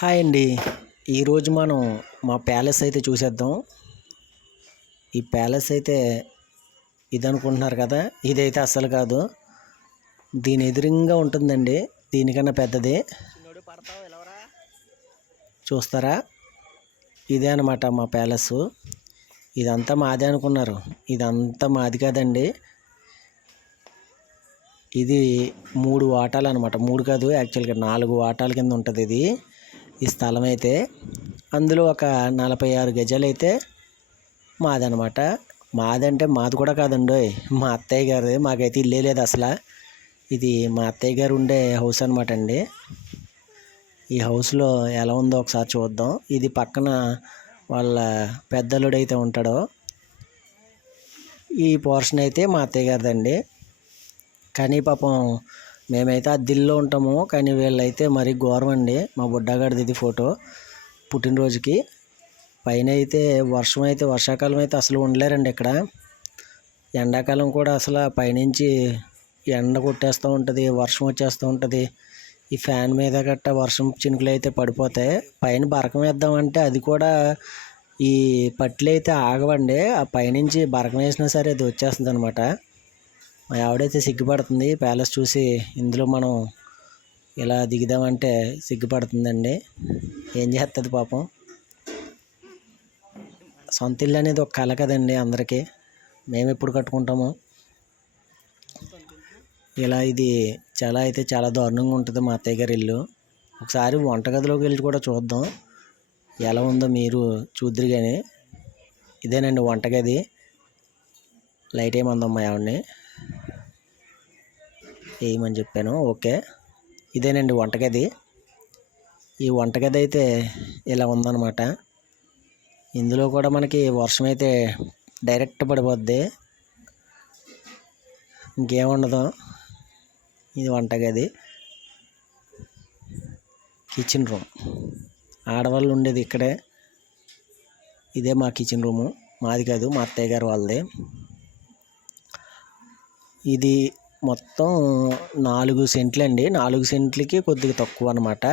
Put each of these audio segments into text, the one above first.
Hi అండి. ఈరోజు మనం మా ప్యాలెస్ అయితే చూసేద్దాం. ఈ ప్యాలెస్ అయితే ఇదనుకుంటున్నారు కదా, ఇదైతే అస్సలు కాదు. దీని ఎదురుగా ఉంటుందండి, దీనికన్నా పెద్దది. చూస్తారా, ఇదే అనమాట మా ప్యాలెస్. ఇదంతా మాదే అనుకున్నారు, ఇదంతా మాది కాదండి. ఇది 3 వాటాలు అనమాట. 3 కాదు, యాక్చువల్గా 4 వాటాల కింద ఉంటుంది ఇది ఈ స్థలం అయితే. అందులో ఒక 46 గజాలు అయితే మాదనమాట. మాదంటే మాది కూడా కాదండి, మా అత్తయ్య గారు. మాకైతే ఇల్లే లేదు అసలు. ఇది మా అత్తయ్య గారు ఉండే హౌస్ అనమాట అండి. ఈ హౌస్లో ఎలా ఉందో ఒకసారి చూద్దాం. ఇది పక్కన వాళ్ళ పెద్దల్లుడు అయితే ఉంటాడో, ఈ పోర్షన్ అయితే మా అత్తయ్య గారిదండి. కానీ పాపం మేమైతే అద్దెల్లో ఉంటాము, కానీ వీళ్ళైతే మరీ ఘోరం అండి. మా బుడ్డగాడిది ఇది ఫోటో పుట్టినరోజుకి. పైన అయితే వర్షాకాలం అయితే అసలు ఉండలేరండి ఇక్కడ. ఎండాకాలం కూడా అసలు పైనుంచి ఎండ కొట్టేస్తూ ఉంటుంది, వర్షం వచ్చేస్తూ ఉంటుంది. ఈ ఫ్యాన్ మీద గట్ట వర్షం చినుకులు అయితే పడిపోతాయి. పైన బరకం వేద్దామంటే అది కూడా ఈ పట్లు అయితే ఆగవండి. ఆ పైనుంచి బరకం వేసినా సరే అది వచ్చేస్తుంది అనమాట. మా ఆవిడైతే సిగ్గుపడుతుంది ప్యాలెస్ చూసి. ఇందులో మనం ఇలా దిగుదామంటే సిగ్గుపడుతుందండి. ఏం చేస్తుంది పాపం. సొంత ఇల్లు అనేది ఒక కళ కదండి అందరికీ. మేము ఎప్పుడు కట్టుకుంటాము ఇలా. ఇది చాలా దారుణంగా ఉంటుంది మా అత్తయ్య గారి ఇల్లు. ఒకసారి వంటగదిలోకి వెళ్ళి కూడా చూద్దాం ఎలా ఉందో, మీరు చూద్దరు కానీ. ఇదేనండి వంటగది. లైట్ ఏమందాం మా ఆవిడని వేయమని చెప్పాను. ఓకే, ఇదేనండి వంటగది. ఈ వంటగది అయితే ఇలా ఉందన్నమాట. ఇందులో కూడా మనకి వర్షం అయితే డైరెక్ట్ పడిపోద్ది, ఇంకేముండదు. ఇది వంటగది. కిచెన్ రూమ్, ఆడవాళ్ళు ఉండేది ఇక్కడే. ఇదే మా కిచెన్ రూము. మాది కాదు, మా అత్తయ్య గారు వాళ్ళది. ఇది మొత్తం 4 సెంట్లు అండి. 4 సెంట్లకి కొద్దిగా తక్కువ అనమాట.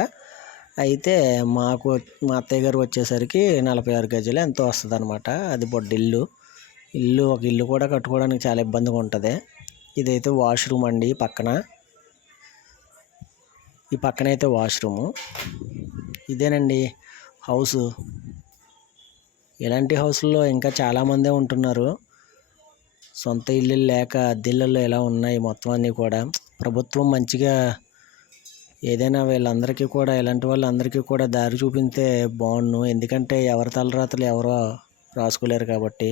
అయితే మా అత్తయ్య గారు వచ్చేసరికి 46 గజాలు ఎంతో వస్తుంది అనమాట. అది బొడ్డ ఇల్లు. ఒక ఇల్లు కూడా కట్టుకోవడానికి చాలా ఇబ్బందిగా ఉంటుంది. ఇదైతే వాష్రూమ్ అండి. ఈ పక్కన అయితే వాష్రూము. ఇదేనండి హౌసు. ఇలాంటి హౌస్లో ఇంకా చాలామందే ఉంటున్నారు. సొంత ఇల్లు లేక అద్దెళ్ళల్లో ఎలా ఉన్నాయి మొత్తం అన్నీ కూడా. ప్రభుత్వం మంచిగా ఏదైనా వీళ్ళందరికీ కూడా, ఇలాంటి వాళ్ళందరికీ కూడా దారి చూపిస్తే బాగుండు. ఎందుకంటే ఎవరి తలరాతలు ఎవరో రాసుకోలేరు కాబట్టి.